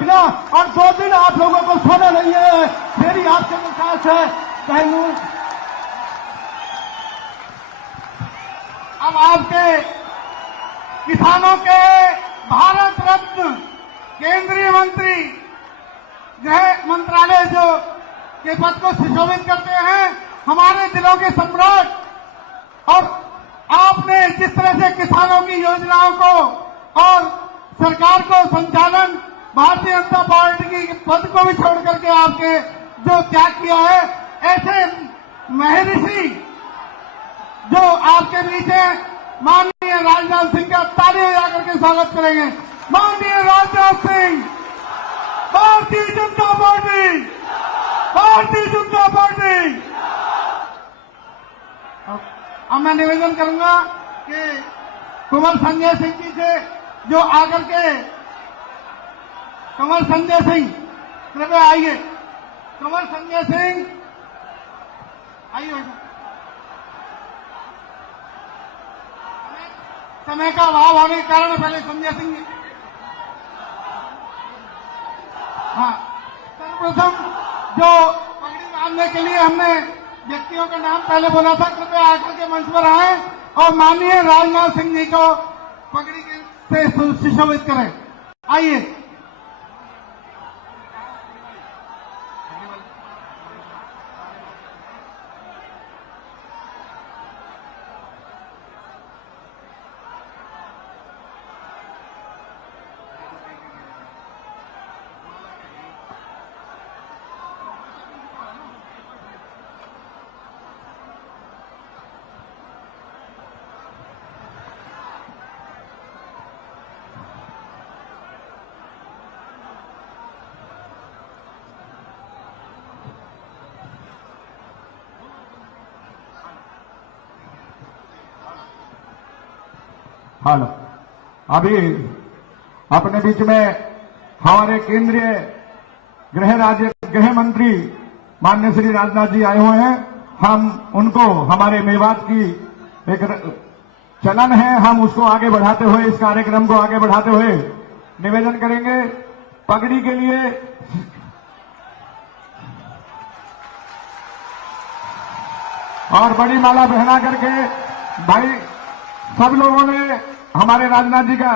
रखना और 2 दिन आप लोगों को सोना नहीं है। मेरी आपसे विश्वास है पहलू। अब आपके किसानों के भारत रत्न केंद्रीय मंत्री गृह मंत्रालय जो के पद को सुशोभित करते हैं, हमारे दिलों के सम्राट, और आपने जिस तरह से किसानों की योजनाओं को और सरकार को संचालन भारतीय जनता पार्टी की पद को भी छोड़ करके आपके जो त्याग किया है, ऐसे महर्षि जो आपके बीच है, माननीय राजनाथ सिंह का ताली बजा करके स्वागत करेंगे। माननीय राजनाथ सिंह, भारतीय जनता पार्टी, भारतीय जनता पार्टी। अब मैं निवेदन करूंगा कि कुंवर संजय सिंह जी से जो आकर के, कुंवर संजय सिंह कृपया आइए। कुंवर संजय सिंह आइए। समय का अभाव होने के कारण पहले संजय सिंह जी, हाँ, सर्वप्रथम जो पगड़ी बांधने के लिए हमने व्यक्तियों का नाम पहले बोला था, कृपया आकर के मंच पर आए और माननीय राजनाथ सिंह जी को पगड़ी से सुशोभित करें। आइए। हाल अभी अपने बीच में हमारे केंद्रीय गृह मंत्री माननीय श्री राजनाथ जी आए हुए हैं। हम उनको हमारे मेवात की एक चलन है, हम उसको आगे बढ़ाते हुए, इस कार्यक्रम को आगे बढ़ाते हुए निवेदन करेंगे पगड़ी के लिए और बड़ी माला पहना करके भाई सब लोगों ने हमारे राजनाथ जी का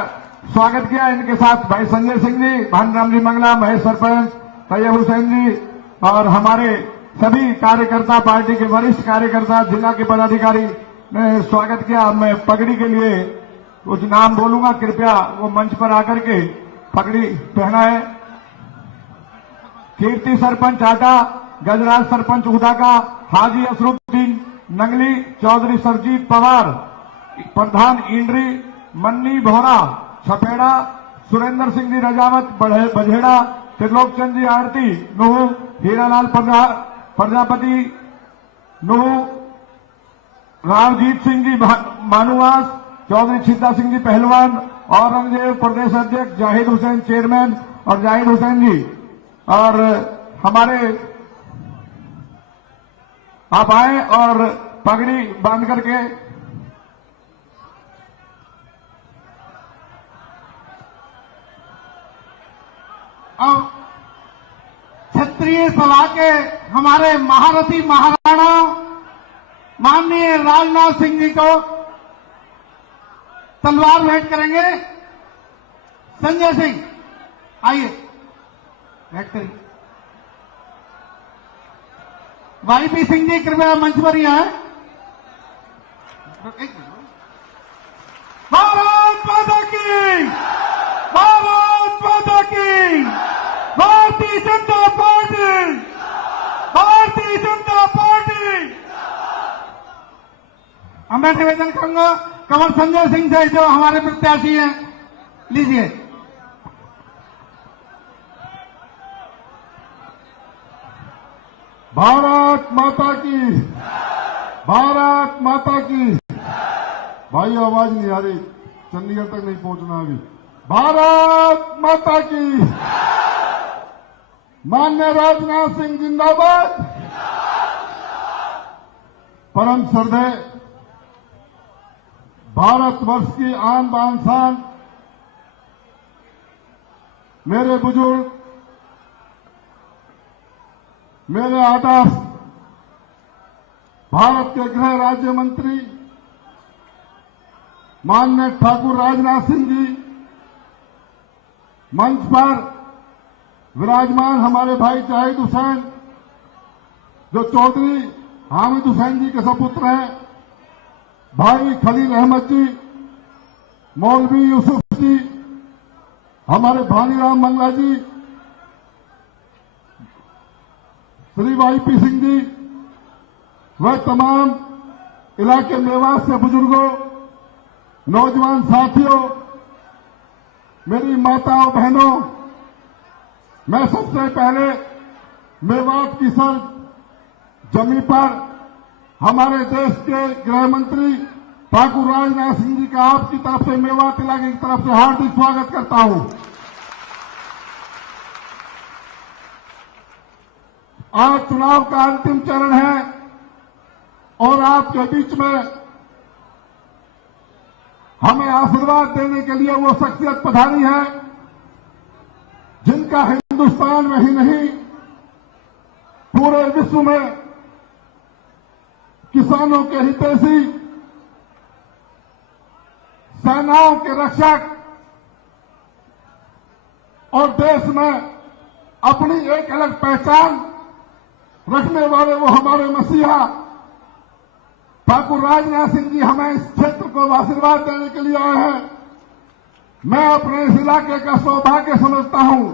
स्वागत किया। इनके साथ भाई संजय सिंह जी, भानराम जी मंगला, महेश सरपंच, तैयब हुसैन जी और हमारे सभी कार्यकर्ता, पार्टी के वरिष्ठ कार्यकर्ता, जिला के पदाधिकारी ने स्वागत किया। मैं पगड़ी के लिए कुछ नाम बोलूंगा, कृपया वो मंच पर आकर के पगड़ी पहनाए। कीर्ति सरपंच आटा, गजराज सरपंच उदाका, हाजी असरुद्दीन नंगली, चौधरी सरजीत पवार, प्रधान इंड्री, मन्नी बोहरा छपेड़ा, सुरेंद्र सिंह जी रजावत बझेड़ा, त्रिलोकचंद जी आरती नूह, हीरालाल प्रजापति नूह, रावजीत सिंह जी मानुवास, चौधरी छिद्दा सिंह जी पहलवान, औरंगजेब प्रदेश अध्यक्ष, जाहिद हुसैन चेयरमैन और जाहिद हुसैन जी, और हमारे आप आए और पगड़ी बांध करके अब क्षत्रिय सभा के हमारे महारथी महाराणा माननीय राजनाथ सिंह जी को तलवार भेंट करेंगे। संजय सिंह आइए, भेंट करिए। वाईपी सिंह जी कृपया मंच पर ही आए। भारत माता की, भारत माता की, भारतीय जनता पार्टी, भारतीय जनता पार्टी। अब मैं निवेदन करूंगा कंवर संजय सिंह से, जो हमारे प्रत्याशी हैं, लीजिए। भारत माता की, भारत माता की। भाई आवाज नहीं आ रही, चंडीगढ़ तक नहीं पहुंचना अभी। भारत माता की। माननीय राजनाथ सिंह जिंदाबाद। परम श्रद्धेय भारतवर्ष की आन बान शान मेरे बुजुर्ग, मेरे आदर्श भारत के गृह राज्य मंत्री माननीय ठाकुर राजनाथ सिंह जी, मंच पर विराजमान हमारे भाई जाहिद हुसैन, जो चौधरी हामिद हुसैन जी के सपुत्र हैं, भाई खलील अहमद जी, मौलवी यूसुफ जी, हमारे भानीराम मंगला जी, श्री वाईपी सिंह जी, वह तमाम इलाके मेवात से बुजुर्गों, नौजवान साथियों, मेरी माताओं बहनों, मैं सबसे पहले मेवात की सर जमी पर हमारे देश के गृह मंत्री ठाकुर राजनाथ सिंह जी का आपकी तरफ से, मेवात इलाके की तरफ से हार्दिक स्वागत करता हूं। आज चुनाव का अंतिम चरण है और आपके बीच में हमें आशीर्वाद देने के लिए वो शख्सियत पधारी है जिनका हिंदुस्तान में ही नहीं पूरे विश्व में किसानों के हितैषी, सेनाओं के रक्षक और देश में अपनी एक अलग पहचान रखने वाले वो हमारे मसीहा ठाकुर राजनाथ सिंह जी हमें इस क्षेत्र को आशीर्वाद देने के लिए आए हैं। मैं अपने इस इलाके का सौभाग्य समझता हूं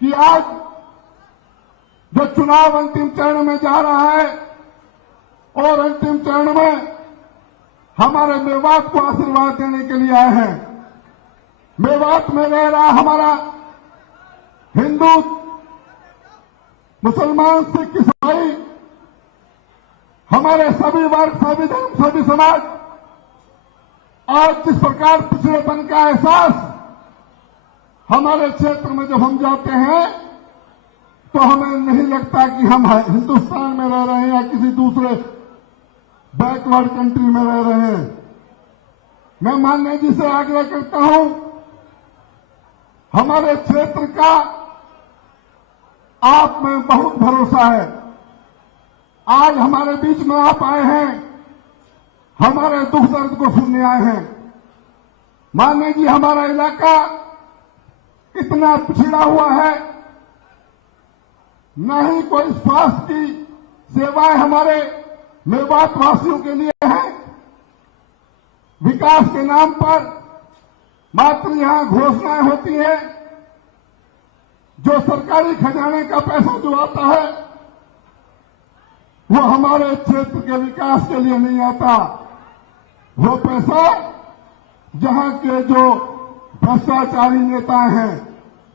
कि आज जो चुनाव अंतिम चरण में जा रहा है और अंतिम चरण में हमारे मेवात को आशीर्वाद देने के लिए आए हैं। मेवात में रह रहा हमारा हिंदू, मुसलमान, सिख, ईसाई, हमारे सभी वर्ग, सभी धर्म, सभी समाज आज जिस प्रकार पिछड़ेपन का एहसास हमारे क्षेत्र में जब हम जाते हैं तो हमें नहीं लगता कि हम हिंदुस्तान में रह रहे हैं या किसी दूसरे बैकवर्ड कंट्री में रह रहे हैं। मैं माननीय जी से आग्रह करता हूं, हमारे क्षेत्र का आप में बहुत भरोसा है। आज हमारे बीच में आप आए हैं, हमारे दुख दर्द को सुनने आए हैं। माननीय जी, हमारा इलाका इतना पिछड़ा हुआ है, न ही कोई स्वास्थ्य की सेवाएं हमारे मेवात वासियों के लिए है। विकास के नाम पर मात्र यहां घोषणाएं होती हैं। जो सरकारी खजाने का पैसा जो आता है वो हमारे क्षेत्र के विकास के लिए नहीं आता। वो पैसा जहां के जो भ्रष्टाचारी नेता हैं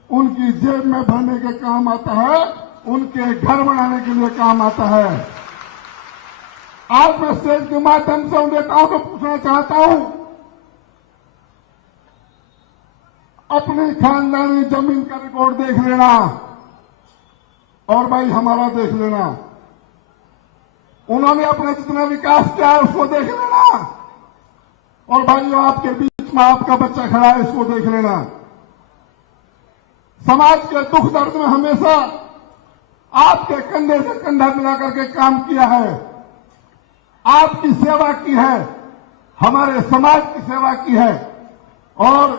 उनकी जेब में भरने के काम आता है, उनके घर बनाने के लिए काम आता है। आज मैं स्टेज के माध्यम से उन नेताओं को पूछना चाहता हूं, अपनी खानदानी जमीन का रिकॉर्ड देख लेना और भाई हमारा देख लेना। उन्होंने अपने जितना विकास किया है उसको देख लेना और भाइयों आपके बीच में आपका बच्चा खड़ा है, इसको देख लेना। समाज के दुख दर्द में हमेशा आपके कंधे से कंधा मिला करके काम किया है, आपकी सेवा की है, हमारे समाज की सेवा की है। और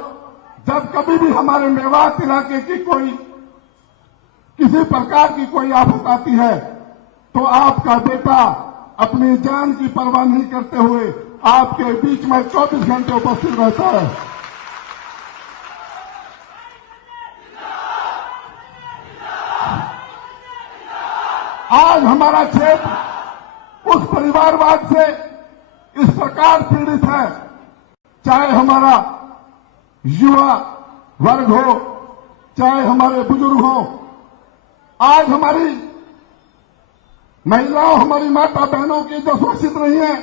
जब कभी भी हमारे मेवात इलाके की कोई किसी प्रकार की कोई आफत आती है तो आपका बेटा अपनी जान की परवाह नहीं करते हुए आपके बीच में 24 घंटे उपस्थित रहता है। आज हमारा क्षेत्र उस परिवारवाद से इस प्रकार पीड़ित है, चाहे हमारा युवा वर्ग हो, चाहे हमारे बुजुर्ग हो। आज हमारी महिलाओं, हमारी माता बहनों की जो सुरक्षित नहीं है,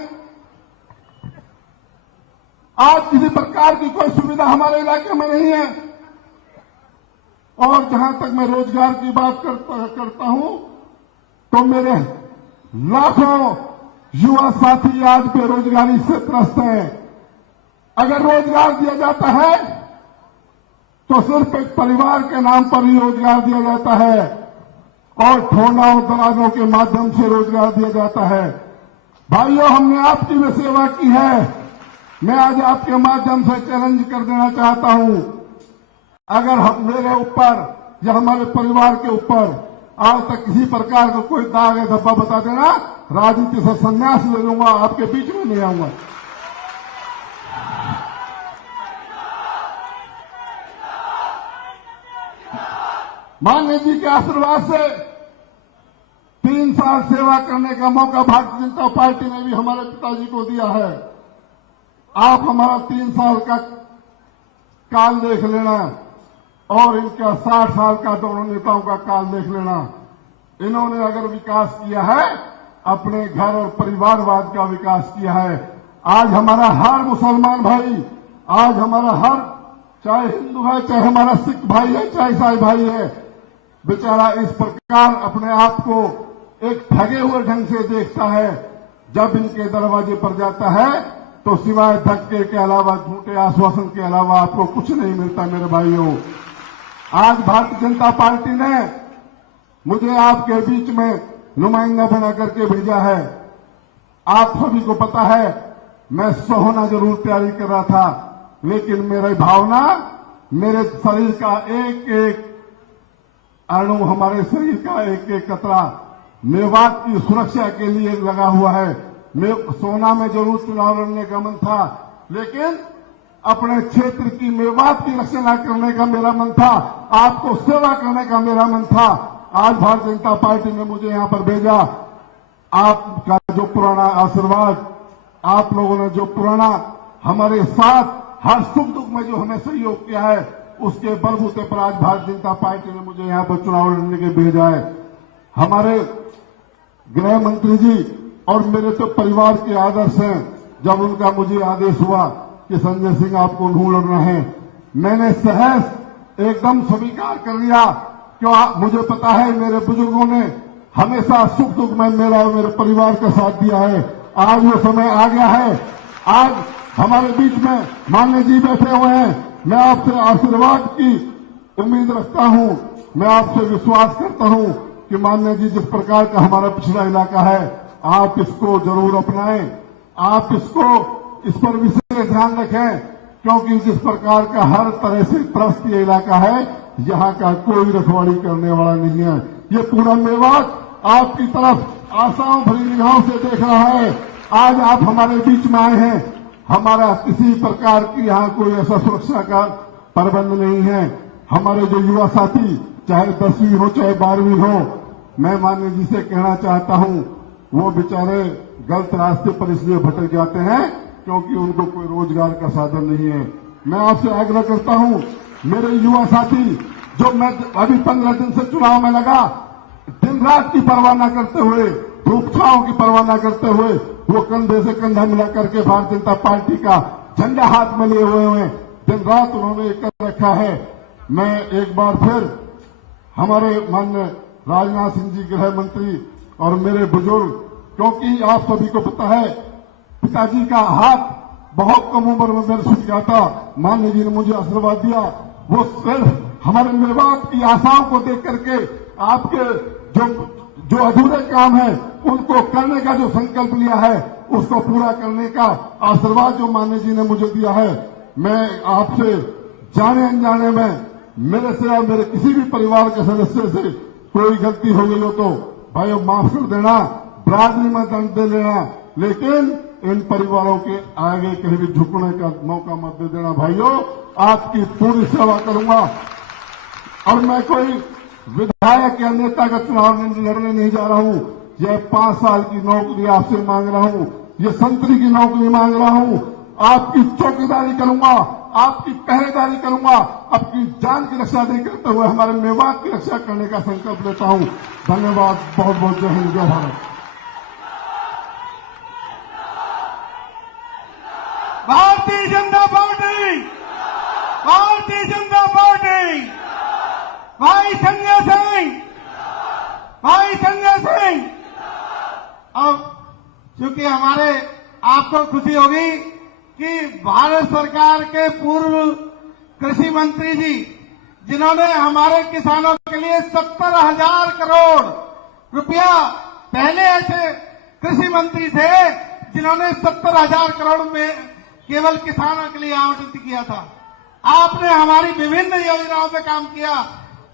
आज किसी प्रकार की कोई सुविधा हमारे इलाके में नहीं है। और जहां तक मैं रोजगार की बात करता हूं तो मेरे लाखों युवा साथी आज बेरोजगारी से त्रस्त हैं। अगर रोजगार दिया जाता है तो सिर्फ एक परिवार के नाम पर ही रोजगार दिया जाता है और ठोना और दलालों के माध्यम से रोजगार दिया जाता है। भाइयों, हमने आपकी भी सेवा की है। मैं आज आपके माध्यम से चैलेंज कर देना चाहता हूं, अगर मेरे ऊपर या हमारे परिवार के ऊपर आज तक किसी प्रकार का कोई दाग या धब्बा बता देना, राजनीति से संन्यास ले लूंगा, आपके बीच में नहीं आऊंगा। मान्य जी के आशीर्वाद से 3 साल सेवा करने का मौका भारतीय जनता पार्टी ने भी हमारे पिताजी को दिया है। आप हमारा 3 साल का काल देख लेना और इनका 60 साल का दोनों नेताओं का काल देख लेना। इन्होंने अगर विकास किया है, अपने घर और परिवारवाद का विकास किया है। आज हमारा हर मुसलमान भाई, आज हमारा हर, चाहे हिंदू है, चाहे हमारा सिख भाई है, चाहे ईसाई भाई है, बेचारा इस प्रकार अपने आप को एक ठगे हुए ढंग से देखता है। जब इनके दरवाजे पर जाता है तो सिवाय धक्के के अलावा, झूठे आश्वासन के अलावा आपको कुछ नहीं मिलता। मेरे भाइयों, आज भारतीय जनता पार्टी ने मुझे आपके बीच में नुमाइंदा बना करके भेजा है। आप सभी को पता है, मैं सोहना जरूर तैयारी कर रहा था, लेकिन मेरी भावना, मेरे शरीर का एक एक अणु, हमारे शरीर का एक एक कतरा मेवात की सुरक्षा के लिए लगा हुआ है। सोना में जरूर चुनाव लड़ने का मन था, लेकिन अपने क्षेत्र की मेवात की रक्षा करने का मेरा मन था, आपको सेवा करने का मेरा मन था। आज भारतीय जनता पार्टी ने मुझे यहां पर भेजा। आपका जो पुराना आशीर्वाद, आप लोगों ने जो पुराना हमारे साथ हर सुख दुख में जो हमें सहयोग किया है, उसके बलबूते पर आज भारतीय जनता पार्टी ने मुझे यहां पर चुनाव लड़ने के लिए भेजा है। हमारे गृह मंत्री जी और मेरे तो परिवार के आदर्श हैं। जब उनका मुझे आदेश हुआ कि संजय सिंह आपको ढूंढ लड़ना है, मैंने सहज एकदम स्वीकार कर लिया, क्यों मुझे पता है मेरे बुजुर्गों ने हमेशा सुख दुख में मेरा और मेरे परिवार का साथ दिया है। आज वो समय आ गया है। आज हमारे बीच में मान्य जी बैठे हुए हैं। मैं आपसे आशीर्वाद की उम्मीद रखता हूं। मैं आपसे विश्वास करता हूं कि मान्य जी जिस प्रकार का हमारा पिछड़ा इलाका है, आप इसको जरूर अपनाएं। आप इस पर विशेष ध्यान रखें, क्योंकि जिस प्रकार का हर तरह से त्रस्त ये इलाका है, यहां का कोई रखवाली करने वाला नहीं है। ये पूरा मेवात आपकी तरफ आशाओं भरी निगाहों से देख रहा है। आज आप हमारे बीच में आए हैं। हमारा किसी प्रकार की यहां कोई ऐसा सुरक्षा का प्रबंध नहीं है। हमारे जो युवा साथी, चाहे 10वीं हो चाहे 12वीं हो, मैं मान्य जी से कहना चाहता हूं, वो बेचारे गलत रास्ते पर इसलिए भटक जाते हैं क्योंकि उनको कोई रोजगार का साधन नहीं है। मैं आपसे आग्रह करता हूं, मेरे युवा साथी, जो मैं अभी 15 दिन से चुनाव में लगा, दिन रात की परवाह न करते हुए, धूप छांव की परवाह न करते हुए, वो कंधे से कंधा मिला करके भारतीय जनता पार्टी का झंडा हाथ में लिए हुए हैं। दिन रात उन्होंने एक कर रखा है। मैं एक बार फिर हमारे माननीय राजनाथ सिंह जी गृह मंत्री और मेरे बुजुर्ग, क्योंकि आप सभी को पता है पिताजी का हाथ बहुत कम उम्र में मेरे छूट गया था, मान्य जी ने मुझे आशीर्वाद दिया। वो सिर्फ हमारे मेवात की आशाओं को देख करके आपके जो अधूरे काम है उनको करने का जो संकल्प लिया है, उसको पूरा करने का आशीर्वाद जो मान्य जी ने मुझे दिया है। मैं आपसे जाने अनजाने में मेरे से या मेरे किसी भी परिवार के सदस्य से कोई गलती हो गई हो तो भाइयों माफ कर देना, बराबरी में दंड दे लेना, लेकिन इन परिवारों के आगे कहीं भी झुकने का मौका मत दे देना। भाइयों, आपकी पूरी सेवा करूंगा और मैं कोई विधायक या नेता का चुनाव लड़ने नहीं जा रहा हूं। यह 5 साल की नौकरी आपसे मांग रहा हूं, ये संतरी की नौकरी मांग रहा हूं। आपकी चौकीदारी करूंगा, आपकी पहरेदारी करूंगा, आपकी जान की रक्षा नहीं करते हुए हमारे मेवात की रक्षा करने का संकल्प लेता हूं। धन्यवाद। बहुत बहुत जय हिंद, जय भारत। भारतीय जनता पार्टी, भारतीय जनता पार्टी, भाई संजय सिंह, भाई संजय सिंह। अब चूंकि हमारे आपको खुशी होगी कि भारत सरकार के पूर्व कृषि मंत्री जी जिन्होंने हमारे किसानों के लिए 70,000 करोड़ रुपया, पहले ऐसे कृषि मंत्री थे जिन्होंने 70,000 करोड़ में केवल किसानों के लिए आवंटित किया था। आपने हमारी विभिन्न योजनाओं पे काम किया,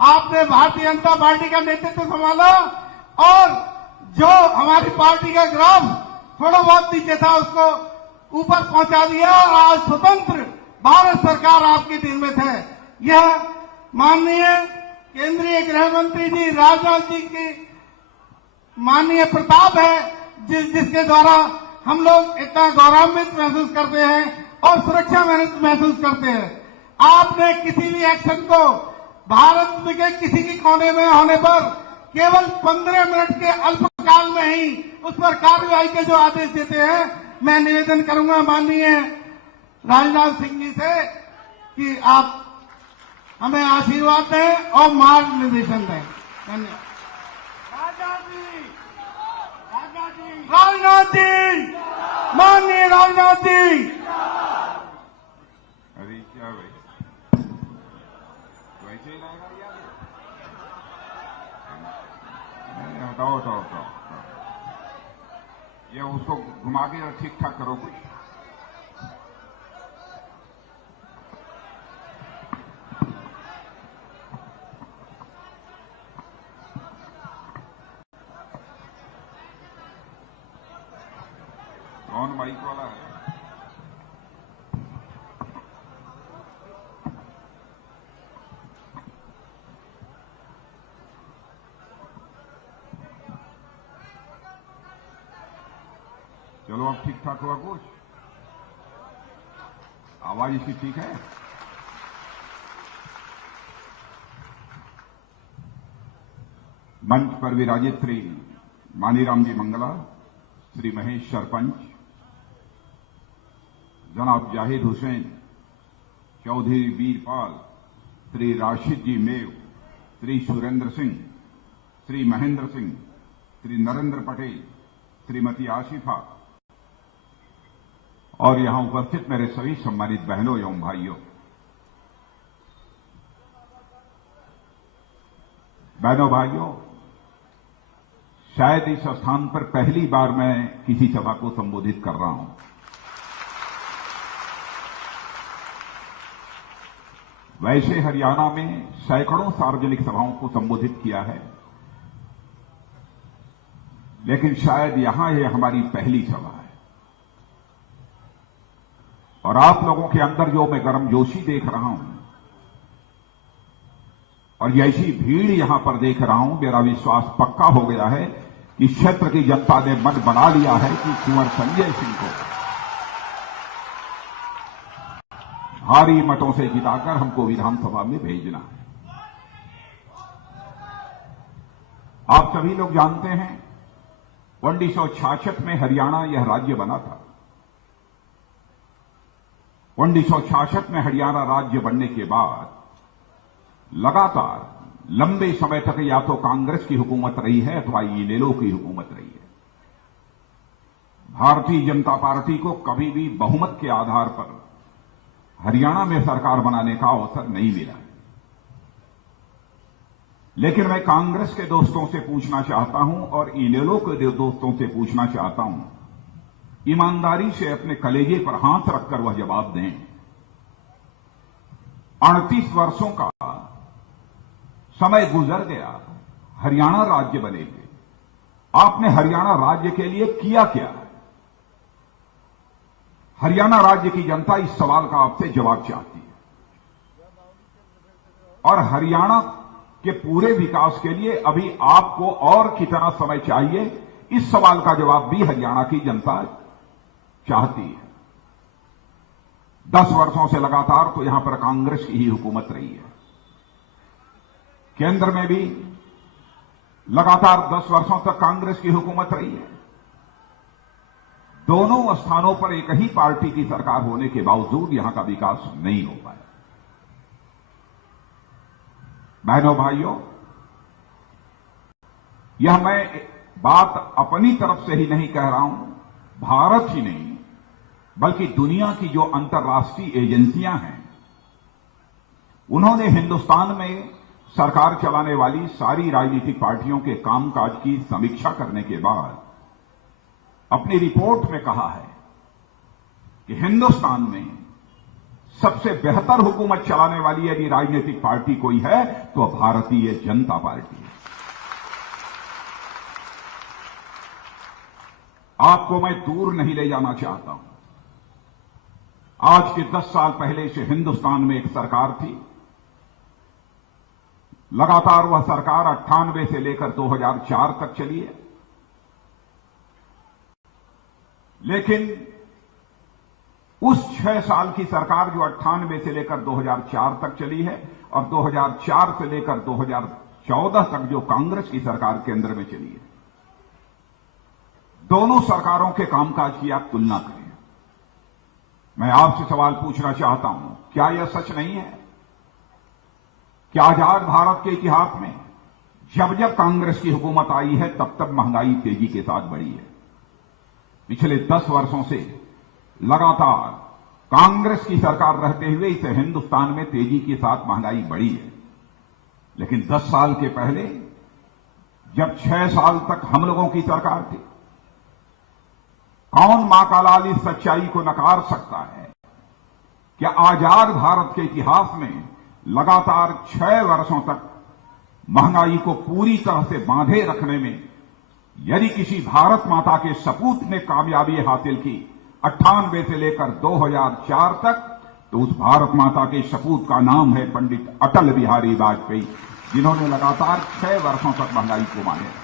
आपने भारतीय जनता पार्टी का नेतृत्व संभाला और जो हमारी पार्टी का ग्राफ थोड़ा बहुत नीचे था उसको ऊपर पहुंचा दिया और आज स्वतंत्र भारत सरकार आपकी टीम में थे। यह माननीय केंद्रीय गृह मंत्री जी राजनाथ जी की माननीय प्रताप है जिसके द्वारा हम लोग इतना गौरवान्वित महसूस करते हैं और सुरक्षा महसूस करते हैं। आपने किसी भी एक्शन को भारत के किसी की कोने में होने पर केवल 15 मिनट के अल्पकाल में ही उस पर कार्रवाई के जो आदेश देते हैं, मैं निवेदन करूंगा माननीय राजनाथ सिंह जी से कि आप हमें आशीर्वाद दें और मार्गदर्शन दें। धन्यवाद। राजनाथ जी, माननीय राजनाथ जी। अरे क्या भाई, वैसे ही रहेगा यार। नहीं, हटाओ हटाओ हटाओ, ये उसको घुमा के ठीक ठाक करो कुछ। कौन माइक वाला है? चलो अब ठीक ठाक हुआ कुछ? आवाज इसकी ठीक है? मंच पर विराजित श्री मानीराम जी मंगला, श्री महेश सरपंच, जनाब जाहिद हुसैन, चौधरी वीरपाल, श्री राशिद जी मेव, श्री सुरेंद्र सिंह, श्री महेंद्र सिंह, श्री नरेंद्र पटेल, श्रीमती आशिफा और यहां उपस्थित मेरे सभी सम्मानित बहनों एवं भाइयों। बहनों भाइयों, शायद इस स्थान पर पहली बार मैं किसी सभा को संबोधित कर रहा हूं। वैसे हरियाणा में सैकड़ों सार्वजनिक सभाओं को संबोधित किया है, लेकिन शायद यहां यह हमारी पहली सभा है। और आप लोगों के अंदर जो मैं गर्मजोशी देख रहा हूं और जैसी भीड़ यहां पर देख रहा हूं, मेरा विश्वास पक्का हो गया है कि क्षेत्र की जनता ने मन बना लिया है कि कुंवर संजय सिंह को भारी मतों से जिताकर हमको विधानसभा में भेजना है। आप सभी लोग जानते हैं 1966 में हरियाणा यह राज्य बना था। 1966 में हरियाणा राज्य बनने के बाद लगातार लंबे समय तक या तो कांग्रेस की हुकूमत रही है अथवा इनेलो की हुकूमत रही है। भारतीय जनता पार्टी को कभी भी बहुमत के आधार पर हरियाणा में सरकार बनाने का अवसर नहीं मिला। लेकिन मैं कांग्रेस के दोस्तों से पूछना चाहता हूं और इनेलो के दोस्तों से पूछना चाहता हूं, ईमानदारी से अपने कलेजे पर हाथ रखकर वह जवाब दें। 38 वर्षों का समय गुजर गया, हरियाणा राज्य बनेगे, आपने हरियाणा राज्य के लिए किया क्या? हरियाणा राज्य की जनता इस सवाल का आपसे जवाब चाहती है। और हरियाणा के पूरे विकास के लिए अभी आपको और कितना समय चाहिए, इस सवाल का जवाब भी हरियाणा की जनता चाहती है। 10 वर्षों से लगातार तो यहां पर कांग्रेस की ही हुकूमत रही है। केंद्र में भी लगातार 10 वर्षों तक कांग्रेस की हुकूमत रही है। दोनों स्थानों पर एक ही पार्टी की सरकार होने के बावजूद यहां का विकास नहीं हो पाया। बहनों भाइयों, यह मैं बात अपनी तरफ से ही नहीं कह रहा हूं, भारत ही नहीं बल्कि दुनिया की जो अंतर्राष्ट्रीय एजेंसियां हैं उन्होंने हिंदुस्तान में सरकार चलाने वाली सारी राजनीतिक पार्टियों के कामकाज की समीक्षा करने के बाद अपनी रिपोर्ट में कहा है कि हिंदुस्तान में सबसे बेहतर हुकूमत चलाने वाली यदि राजनीतिक पार्टी कोई है तो भारतीय जनता पार्टी है। आपको मैं दूर नहीं ले जाना चाहता हूं। आज के 10 साल पहले से हिंदुस्तान में एक सरकार थी। लगातार वह सरकार 98 से लेकर 2004 तक चली है, लेकिन उस 6 साल की सरकार जो 98 से लेकर 2004 तक चली है और 2004 से लेकर 2014 तक जो कांग्रेस की सरकार केंद्र में चली है, दोनों सरकारों के कामकाज की आप तुलना करें। मैं आपसे सवाल पूछना चाहता हूं, क्या यह सच नहीं है कि आजाद भारत के इतिहास में जब जब कांग्रेस की हुकूमत आई है तब तब महंगाई तेजी के साथ बढ़ी है। पिछले 10 वर्षों से लगातार कांग्रेस की सरकार रहते हुए इसे हिंदुस्तान में तेजी के साथ महंगाई बढ़ी है। लेकिन 10 साल के पहले जब 6 साल तक हम लोगों की सरकार थी, कौन मां का लाल इस सच्चाई को नकार सकता है कि आजाद भारत के इतिहास में लगातार 6 वर्षों तक महंगाई को पूरी तरह से बांधे रखने में यदि किसी भारत माता के सपूत ने कामयाबी हासिल की 98 से लेकर 2004 तक, तो उस भारत माता के सपूत का नाम है पंडित अटल बिहारी वाजपेयी, जिन्होंने लगातार 6 वर्षों तक महंगाई को बांधे रखा।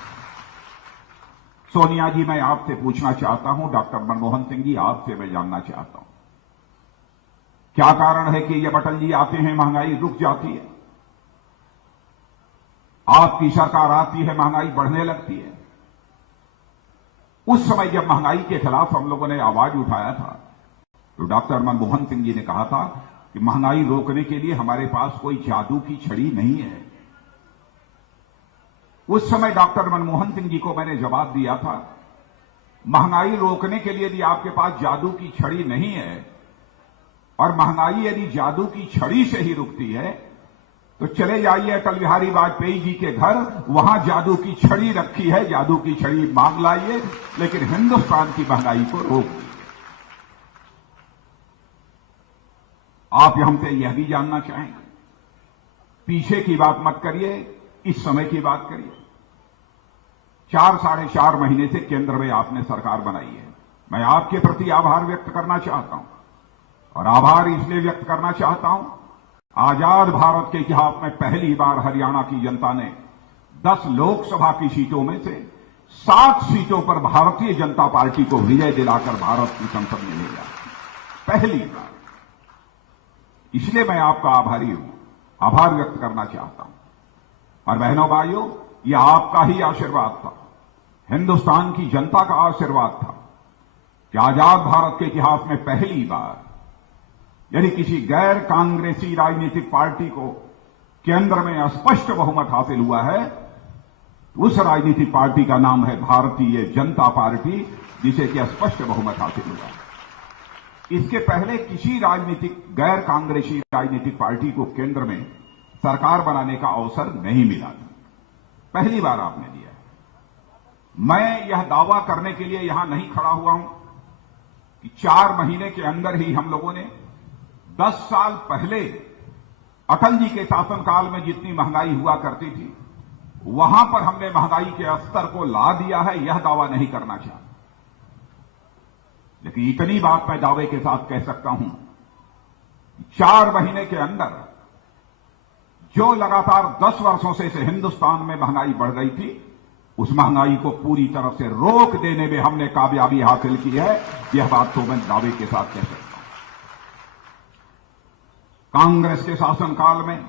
सोनिया जी, मैं आपसे पूछना चाहता हूं, डॉक्टर मनमोहन सिंह जी, आपसे मैं जानना चाहता हूं, क्या कारण है कि जब अटल जी आते हैं महंगाई रुक जाती है, आपकी सरकार आती है महंगाई बढ़ने लगती है? उस समय जब महंगाई के खिलाफ हम लोगों ने आवाज उठाया था तो डॉक्टर मनमोहन सिंह जी ने कहा था कि महंगाई रोकने के लिए हमारे पास कोई जादू की छड़ी नहीं है। उस समय डॉक्टर मनमोहन सिंह जी को मैंने जवाब दिया था, महंगाई रोकने के लिए यदि आपके पास जादू की छड़ी नहीं है और महंगाई यदि जादू की छड़ी से ही रुकती है तो चले जाइए अटल बिहारी वाजपेयी जी के घर, वहां जादू की छड़ी रखी है, जादू की छड़ी मांग लाइए, लेकिन हिंदुस्तान की महंगाई को रोक दीजिए। आप हमसे यह भी जानना चाहेंगे, पीछे की बात मत करिए, इस समय की बात करिए। 4 साढ़े 4 महीने से केंद्र में आपने सरकार बनाई है। मैं आपके प्रति आभार व्यक्त करना चाहता हूं, और आभार इसलिए व्यक्त करना चाहता हूं, आजाद भारत के इतिहास में पहली बार हरियाणा की जनता ने 10 लोकसभा की सीटों में से 7 सीटों पर भारतीय जनता पार्टी को विजय दिलाकर भारत की संसद में ले गया, पहली बार। इसलिए मैं आपका आभारी हूं, आभार व्यक्त करना चाहता हूं। और बहनों भाइयों, यह आपका ही आशीर्वाद था, हिंदुस्तान की जनता का आशीर्वाद था कि आजाद भारत के इतिहास में पहली बार यदि किसी गैर कांग्रेसी राजनीतिक पार्टी को केंद्र में स्पष्ट बहुमत हासिल हुआ है, उस राजनीतिक पार्टी का नाम है भारतीय जनता पार्टी, जिसे कि स्पष्ट बहुमत हासिल हुआ। इसके पहले किसी राजनीतिक गैर कांग्रेसी राजनीतिक पार्टी को केंद्र में सरकार बनाने का अवसर नहीं मिला था, पहली बार आपने दिया। मैं यह दावा करने के लिए यहां नहीं खड़ा हुआ हूं कि 4 महीने के अंदर ही हम लोगों ने 10 साल पहले अटल जी के शासनकाल में जितनी महंगाई हुआ करती थी, वहां पर हमने महंगाई के स्तर को ला दिया है, यह दावा नहीं करना चाहता। लेकिन इतनी बात मैं दावे के साथ कह सकता हूं, 4 महीने के अंदर जो लगातार 10 वर्षों से हिंदुस्तान में महंगाई बढ़ रही थी, उस महंगाई को पूरी तरह से रोक देने में हमने कामयाबी हासिल की है, यह बात तो मैं दावे के साथ कह सकता हूं। कांग्रेस के शासनकाल में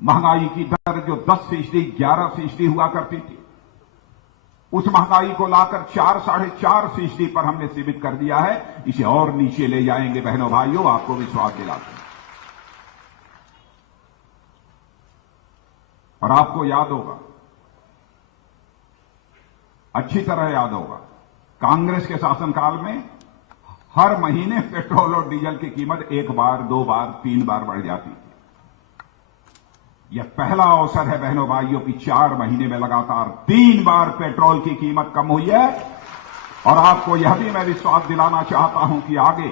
महंगाई की दर जो 10%, 11% हुआ करती थी, उस महंगाई को लाकर 4 साढ़े 4% पर हमने सीमित कर दिया है। इसे और नीचे ले जाएंगे बहनों भाइयों, आपको विश्वास दिलाते हैं। और आपको याद होगा, अच्छी तरह याद होगा, कांग्रेस के शासनकाल में हर महीने पेट्रोल और डीजल की कीमत 1 बार, 2 बार, 3 बार बढ़ जाती थी। यह पहला अवसर है बहनों भाइयों की 4 महीने में लगातार 3 बार पेट्रोल की कीमत कम हुई है। और आपको यह भी मैं विश्वास दिलाना चाहता हूं कि आगे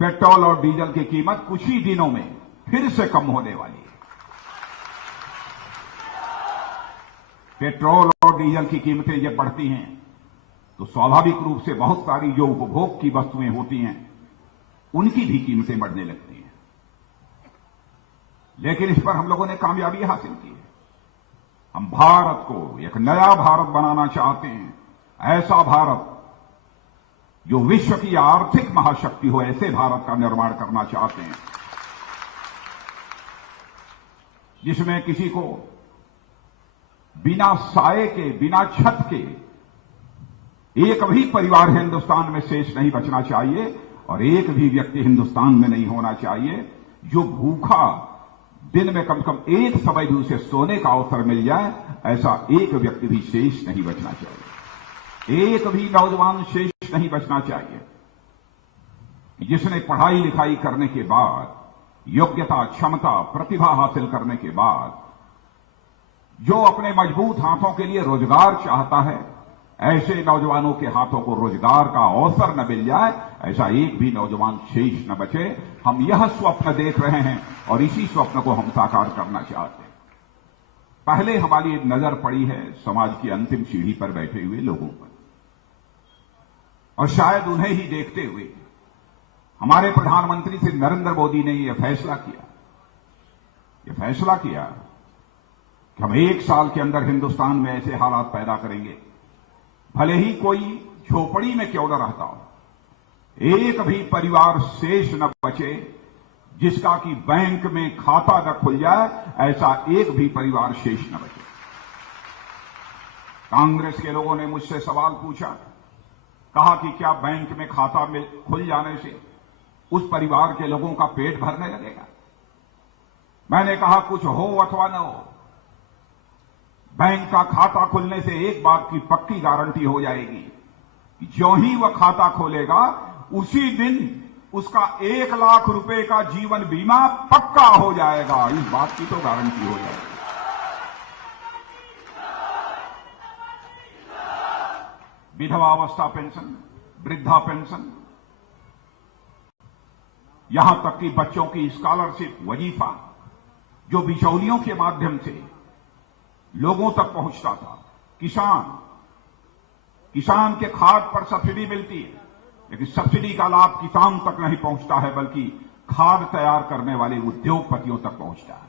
पेट्रोल और डीजल की कीमत कुछ ही दिनों में फिर से कम होने वाली है। पेट्रोल और डीजल की कीमतें जब बढ़ती हैं तो स्वाभाविक रूप से बहुत सारी जो उपभोग की वस्तुएं होती हैं उनकी भी कीमतें बढ़ने लगती हैं। लेकिन इस पर हम लोगों ने कामयाबी हासिल की है। हम भारत को एक नया भारत बनाना चाहते हैं, ऐसा भारत जो विश्व की आर्थिक महाशक्ति हो, ऐसे भारत का निर्माण करना चाहते हैं जिसमें किसी को बिना साए के, बिना छत के एक भी परिवार हिंदुस्तान में शेष नहीं बचना चाहिए और एक भी व्यक्ति हिंदुस्तान में नहीं होना चाहिए जो भूखा दिन में कम से कम एक समय भी उसे सोने का अवसर मिल जाए, ऐसा एक व्यक्ति भी शेष नहीं बचना चाहिए। एक भी नौजवान शेष नहीं बचना चाहिए जिसने पढ़ाई लिखाई करने के बाद, योग्यता, क्षमता, प्रतिभा हासिल करने के बाद जो अपने मजबूत हाथों के लिए रोजगार चाहता है, ऐसे नौजवानों के हाथों को रोजगार का अवसर न मिल जाए, ऐसा एक भी नौजवान शेष न बचे। हम यह स्वप्न देख रहे हैं और इसी स्वप्न को हम साकार करना चाहते हैं। पहले हमारी एक नजर पड़ी है समाज की अंतिम सीढ़ी पर बैठे हुए लोगों पर, और शायद उन्हें ही देखते हुए हमारे प्रधानमंत्री श्री नरेंद्र मोदी ने यह फैसला किया कि हम 1 साल के अंदर हिंदुस्तान में ऐसे हालात पैदा करेंगे, भले ही कोई झोपड़ी में क्यों न रहता हो, एक भी परिवार शेष न बचे जिसका कि बैंक में खाता न खुल जाए, ऐसा एक भी परिवार शेष न बचे। कांग्रेस के लोगों ने मुझसे सवाल पूछा, कहा कि क्या बैंक में खाता में खुल जाने से उस परिवार के लोगों का पेट भरने लगेगा? मैंने कहा कुछ हो अथवा न हो, बैंक का खाता खुलने से एक बात की पक्की गारंटी हो जाएगी कि जो ही वह खाता खोलेगा उसी दिन उसका 1 लाख रुपए का जीवन बीमा पक्का हो जाएगा। इस बात की तो गारंटी हो जाएगी। विधवावस्था पेंशन, वृद्धा पेंशन, यहां तक कि बच्चों की स्कॉलरशिप, वजीफा जो बिचौलियों के माध्यम से लोगों तक पहुंचता था। किसान के खाद पर सब्सिडी मिलती है, लेकिन सब्सिडी का लाभ किसान तक नहीं पहुंचता है, बल्कि खाद तैयार करने वाले उद्योगपतियों तक पहुंचता है।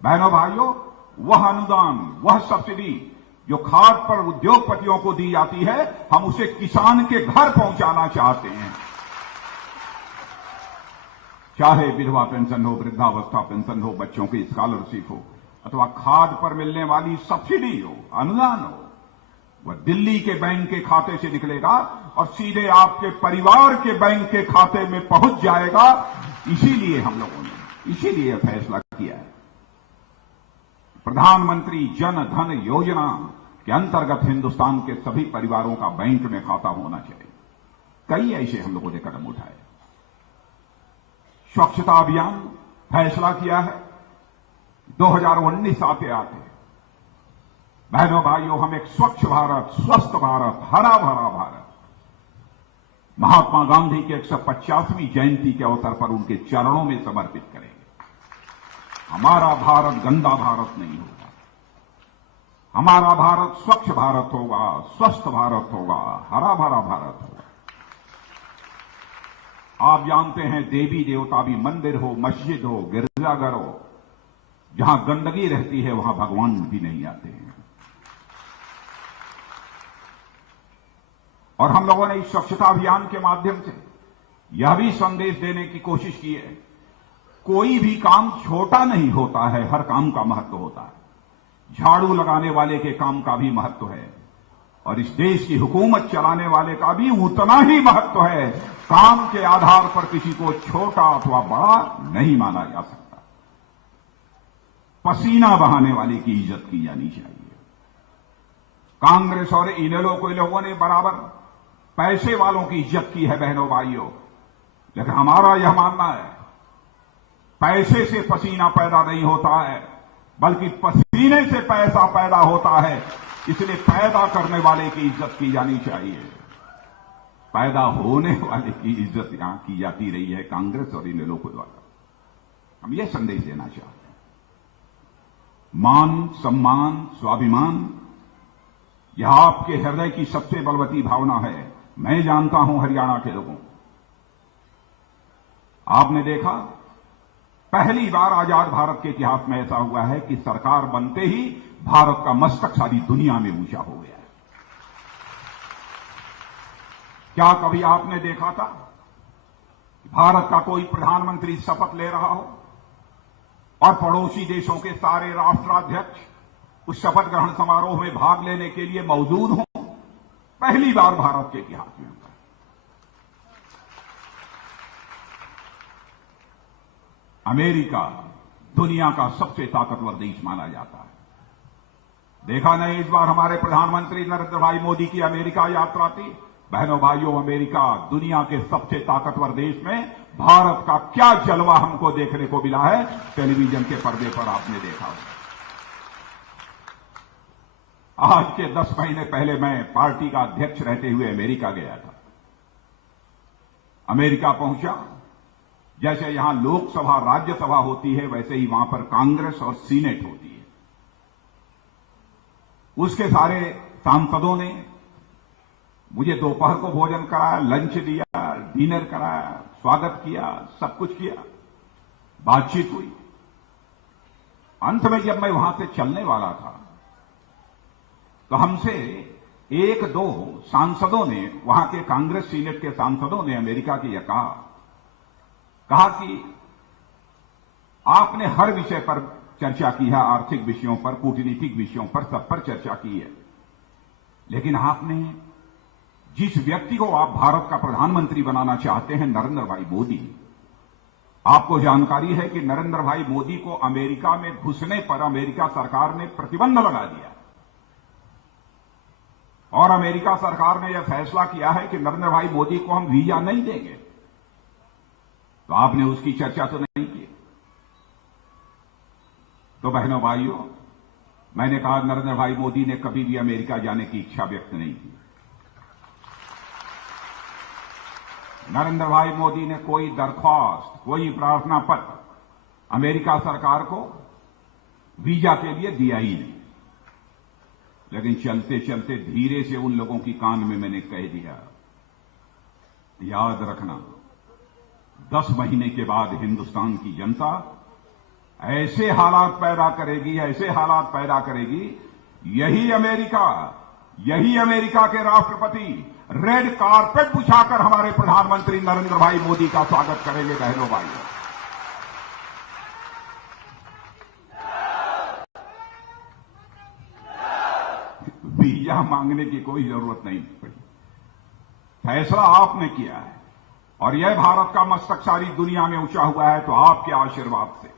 बहनों भाइयों, वह अनुदान, वह सब्सिडी जो खाद पर उद्योगपतियों को दी जाती है, हम उसे किसान के घर पहुंचाना चाहते हैं। चाहे विधवा पेंशन हो, वृद्धावस्था पेंशन हो, बच्चों की स्कॉलरशिप हो, अथवा खाद पर मिलने वाली सब्सिडी हो, अनुदान हो, वह दिल्ली के बैंक के खाते से निकलेगा और सीधे आपके परिवार के बैंक के खाते में पहुंच जाएगा। इसीलिए हम लोगों ने यह फैसला किया है। प्रधानमंत्री जन धन योजना के अंतर्गत हिंदुस्तान के सभी परिवारों का बैंक में खाता होना चाहिए। कई ऐसे हम लोगों ने कदम उठाए। स्वच्छता अभियान फैसला किया है 2019 आते बहनों भाइयों, हम एक स्वच्छ भारत, स्वस्थ भारत, हरा भरा भारत महात्मा गांधी के 150वीं जयंती के अवसर पर उनके चरणों में समर्पित करेंगे। हमारा भारत गंदा भारत नहीं होगा, हमारा भारत स्वच्छ भारत होगा, स्वस्थ भारत होगा, हरा भरा भारत होगा। आप जानते हैं, देवी देवता भी मंदिर हो, मस्जिद हो, गिरजाघर हो, जहां गंदगी रहती है वहां भगवान भी नहीं आते हैं। और हम लोगों ने इस स्वच्छता अभियान के माध्यम से यह भी संदेश देने की कोशिश की है, कोई भी काम छोटा नहीं होता है, हर काम का महत्व होता है। झाड़ू लगाने वाले के काम का भी महत्व है और इस देश की हुकूमत चलाने वाले का भी उतना ही महत्व है। काम के आधार पर किसी को छोटा अथवा बड़ा नहीं माना जा सकता। पसीना बहाने वाले की इज्जत की जानी चाहिए। कांग्रेस और इनेलो को लोगों ने बराबर पैसे वालों की इज्जत की है बहनों भाइयों, लेकिन हमारा यह मानना है पैसे से पसीना पैदा नहीं होता है, बल्कि पसीने से पैसा पैदा होता है। इसलिए पैदा करने वाले की इज्जत की जानी चाहिए। पैदा होने वाले की इज्जत यहां की जाती रही है कांग्रेस और इन लोगों द्वारा। हम ये संदेश देना चाहते हैं, मान, सम्मान, स्वाभिमान यह आपके हृदय की सबसे बलवती भावना है। मैं जानता हूं हरियाणा के लोगों को, आपने देखा पहली बार आजाद भारत के इतिहास में ऐसा हुआ है कि सरकार बनते ही भारत का मस्तक सारी दुनिया में ऊंचा हो गया है। क्या कभी आपने देखा था कि भारत का कोई प्रधानमंत्री शपथ ले रहा हो और पड़ोसी देशों के सारे राष्ट्राध्यक्ष उस शपथ ग्रहण समारोह में भाग लेने के लिए मौजूद हों? पहली बार भारत के इतिहास में होता है। अमेरिका दुनिया का सबसे ताकतवर देश माना जाता है। देखा नहीं इस बार हमारे प्रधानमंत्री नरेंद्र भाई मोदी की अमेरिका यात्रा थी। बहनों भाइयों, अमेरिका दुनिया के सबसे ताकतवर देश में भारत का क्या जलवा हमको देखने को मिला है, टेलीविजन के पर्दे पर आपने देखा। आज के 10 महीने पहले मैं पार्टी का अध्यक्ष रहते हुए अमेरिका गया था। अमेरिका पहुंचा, जैसे यहां लोकसभा राज्यसभा होती है वैसे ही वहां पर कांग्रेस और सीनेट होती है। उसके सारे सांसदों ने मुझे दोपहर को भोजन कराया, लंच दिया, डिनर कराया, स्वागत किया, सब कुछ किया, बातचीत हुई। अंत में जब मैं वहां से चलने वाला था तो हमसे 1-2 सांसदों ने, वहां के कांग्रेस सीनेट के सांसदों ने अमेरिका के यह कहा कि आपने हर विषय पर चर्चा की है, आर्थिक विषयों पर, कूटनीतिक विषयों पर, सब पर चर्चा की है, लेकिन आपने जिस व्यक्ति को आप भारत का प्रधानमंत्री बनाना चाहते हैं, नरेंद्र भाई मोदी, आपको जानकारी है कि नरेंद्र भाई मोदी को अमेरिका में घुसने पर अमेरिका सरकार ने प्रतिबंध लगा दिया और अमेरिका सरकार ने यह फैसला किया है कि नरेंद्र भाई मोदी को हम वीजा नहीं देंगे। तो आपने उसकी चर्चा तो नहीं की। तो बहनों भाइयों, मैंने कहा नरेंद्र भाई मोदी ने कभी भी अमेरिका जाने की इच्छा व्यक्त नहीं की। नरेंद्र भाई मोदी ने कोई दरख्वास्त, कोई प्रार्थना पत्र अमेरिका सरकार को वीजा के लिए दिया ही नहीं। लेकिन चलते चलते धीरे से उन लोगों की कान में मैंने कह दिया, याद रखना 10 महीने के बाद हिंदुस्तान की जनता ऐसे हालात पैदा करेगी, ऐसे हालात पैदा करेगी, यही अमेरिका के राष्ट्रपति रेड कारपेट बिछाकर हमारे प्रधानमंत्री नरेंद्र भाई मोदी का स्वागत करेंगे। बहनों भाइयों, वीजा मांगने की कोई जरूरत नहीं पड़ी। फैसला आपने किया है और यह भारत का मस्तक सारी दुनिया में ऊंचा हुआ है तो आपके आशीर्वाद से,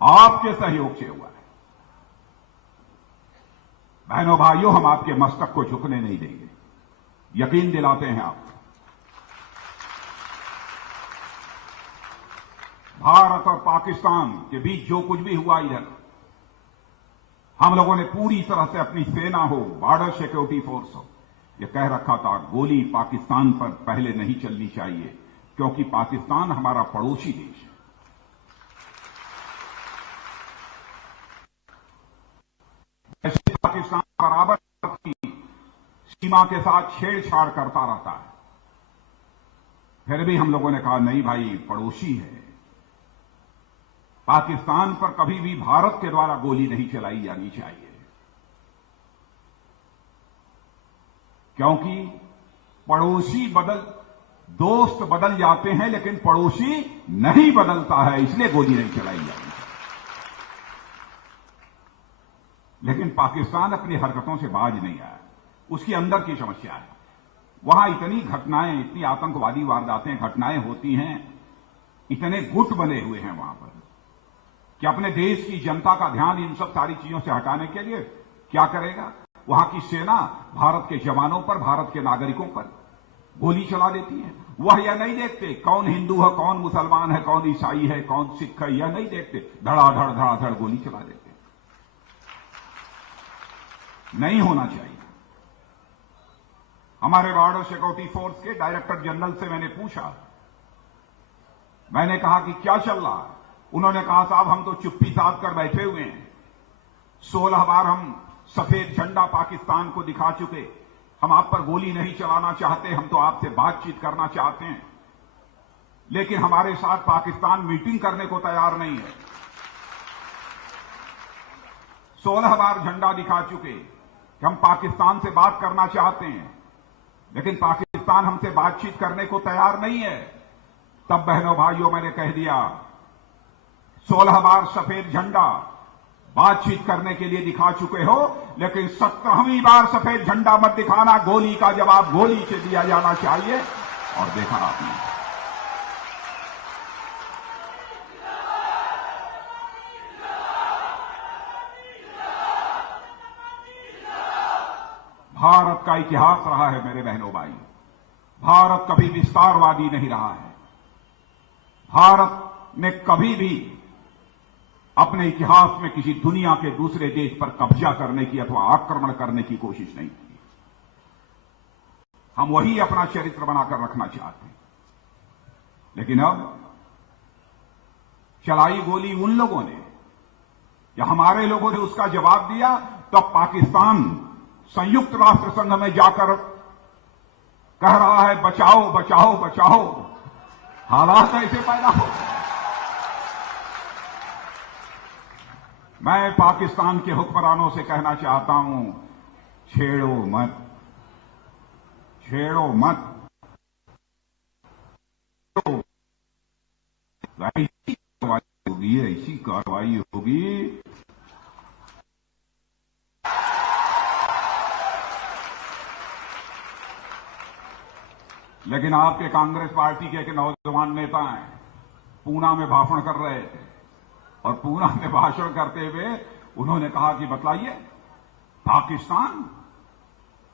आपके सहयोग से हुआ है। बहनों भाइयों, हम आपके मस्तक को झुकने नहीं देंगे, यकीन दिलाते हैं आप। भारत और पाकिस्तान के बीच जो कुछ भी हुआ इधर, हम लोगों ने पूरी तरह से अपनी सेना हो, बॉर्डर सिक्योरिटी फोर्स हो, यह कह रखा था गोली पाकिस्तान पर पहले नहीं चलनी चाहिए, क्योंकि पाकिस्तान हमारा पड़ोसी देश है। ऐसे पाकिस्तान बराबर की सीमा के साथ छेड़छाड़ करता रहता है, फिर भी हम लोगों ने कहा नहीं भाई, पड़ोसी है, पाकिस्तान पर कभी भी भारत के द्वारा गोली नहीं चलाई जानी चाहिए, क्योंकि दोस्त बदल जाते हैं लेकिन पड़ोसी नहीं बदलता है, इसलिए गोली नहीं चलाई जानी। लेकिन पाकिस्तान अपनी हरकतों से बाज नहीं आया, उसकी अंदर की समस्या है। वहां इतनी घटनाएं, इतनी आतंकवादी वारदातें, घटनाएं होती हैं, इतने गुट बने हुए हैं वहां पर कि अपने देश की जनता का ध्यान इन सब सारी चीजों से हटाने के लिए क्या करेगा? वहां की सेना भारत के जवानों पर, भारत के नागरिकों पर गोली चला देती हैं। वह यह नहीं देखते कौन हिंदू है, कौन मुसलमान है, कौन ईसाई है, कौन सिख है, यह नहीं देखते, धड़ाधड़ गोली चला देते। नहीं होना चाहिए। हमारे बॉर्डर सिक्योरिटी फोर्स के डायरेक्टर जनरल से मैंने पूछा, मैंने कहा कि क्या चल रहा है। उन्होंने कहा साहब हम तो चुप्पी साध कर बैठे हुए हैं, 16 बार हम सफेद झंडा पाकिस्तान को दिखा चुके, हम आप पर गोली नहीं चलाना चाहते, हम तो आपसे बातचीत करना चाहते हैं, लेकिन हमारे साथ पाकिस्तान मीटिंग करने को तैयार नहीं है। 16 बार झंडा दिखा चुके कि हम पाकिस्तान से बात करना चाहते हैं, लेकिन पाकिस्तान हमसे बातचीत करने को तैयार नहीं है। तब बहनों भाइयों मैंने कह दिया, 16 बार सफेद झंडा बातचीत करने के लिए दिखा चुके हो, लेकिन 17वीं बार सफेद झंडा मत दिखाना, गोली का जवाब गोली से दिया जाना चाहिए। और देखा आपने, भारत का इतिहास रहा है मेरे बहनों भाई, भारत कभी विस्तारवादी नहीं रहा है। भारत ने कभी भी अपने इतिहास में किसी दुनिया के दूसरे देश पर कब्जा करने की अथवा आक्रमण करने की कोशिश नहीं की। हम वही अपना चरित्र बनाकर रखना चाहते हैं। लेकिन अब चलाई गोली उन लोगों ने, या हमारे लोगों ने उसका जवाब दिया, तो अब पाकिस्तान संयुक्त राष्ट्र संघ में जाकर कह रहा है बचाओ बचाओ बचाओ। हालात ऐसे पैदा हो। मैं पाकिस्तान के हुक्मरानों से कहना चाहता हूं, छेड़ो मत, छेड़ो मत। ऐसी कार्रवाई होगी, ऐसी कार्रवाई होगी। लेकिन आपके कांग्रेस पार्टी के एक नौजवान नेता हैं, पूना में भाषण कर रहे थे, और पूना में भाषण करते हुए उन्होंने कहा कि बतलाइए, पाकिस्तान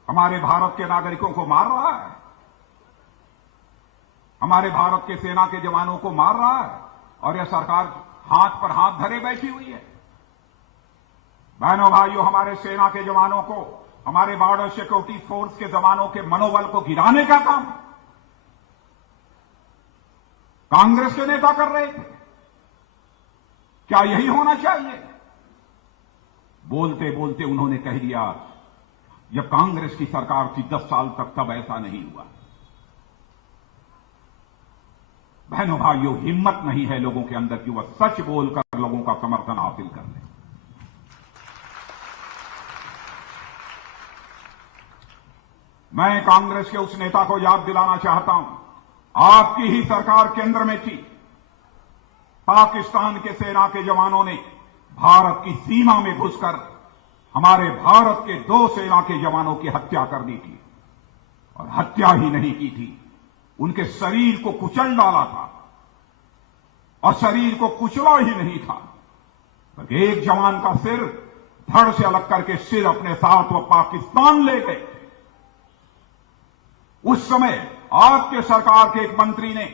हमारे भारत के नागरिकों को मार रहा है, हमारे भारत के सेना के जवानों को मार रहा है, और यह सरकार हाथ पर हाथ धरे बैठी हुई है। बहनों भाइयों, हमारे सेना के जवानों को, हमारे बॉर्डर सिक्योरिटी फोर्स के जवानों के मनोबल को गिराने का काम कांग्रेस के नेता कर रहे थे। क्या यही होना चाहिए? बोलते बोलते उन्होंने कह दिया, जब कांग्रेस की सरकार थी 10 साल तक, तब ऐसा नहीं हुआ। बहनों भाइयों, हिम्मत नहीं है लोगों के अंदर कि वह सच बोलकर लोगों का समर्थन हासिल कर ले। मैं कांग्रेस के उस नेता को याद दिलाना चाहता हूं, आपकी ही सरकार केंद्र में थी, पाकिस्तान के सेना के जवानों ने भारत की सीमा में घुसकर हमारे भारत के 2 सेना के जवानों की हत्या कर दी थी। और हत्या ही नहीं की थी, उनके शरीर को कुचल डाला था, और शरीर को कुचला ही नहीं था, बल्कि एक जवान का सिर धड़ से अलग करके सिर अपने साथ वो पाकिस्तान ले गए। उस समय आपके सरकार के एक मंत्री ने